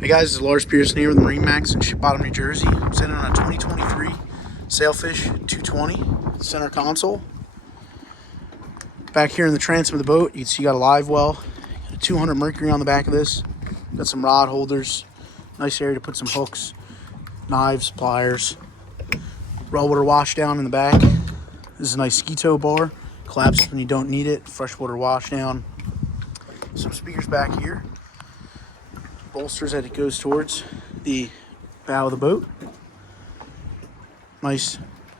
Hey guys, this is Lars Pearson here with MarineMax Ship Bottom, New Jersey. I'm sitting on a 2023 Sailfish 220 center console. Back here in the transom of the boat, you can see you got a live well, got a 200 mercury on the back of this. Got some rod holders, nice area to put some hooks, knives, pliers. Raw water wash down in the back. This is a nice ski tow bar, collapses when you don't need it. Freshwater wash down. Some speakers back here. Bolsters that it goes towards the bow of the boat. Nice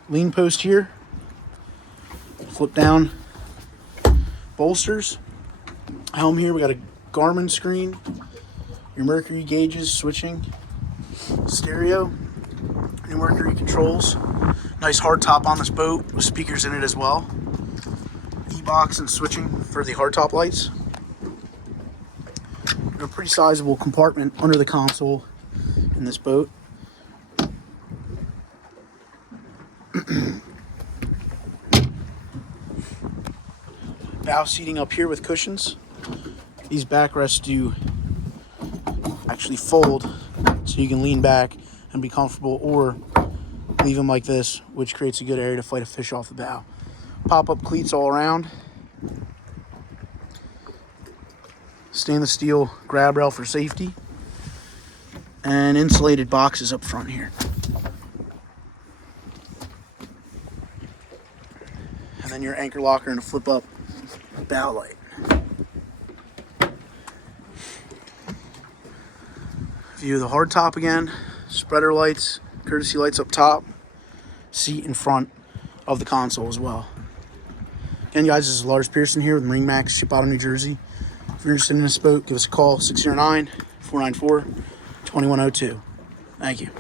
lean post here. Flip down bolsters. Helm here, we got a Garmin screen. Your mercury gauges, switching. Stereo. Your mercury controls. Nice hard top on this boat with speakers in it as well. E-box and switching for the hard top lights. A pretty sizable compartment under the console in this boat. Bow seating up here with cushions. These backrests do actually fold so you can lean back and be comfortable, or leave them like this, which creates a good area to fight a fish off the bow. Pop-up cleats all around. Stainless steel grab rail for safety, and insulated boxes up front here. And then your anchor locker and a flip up bow light. View of the hard top again, spreader lights, courtesy lights up top, seat in front of the console as well. Again guys, this is Lars Pearson here with MarineMax Ship Bottom, New Jersey. If you're interested in this boat, give us a call, 609-494-2102. Thank you.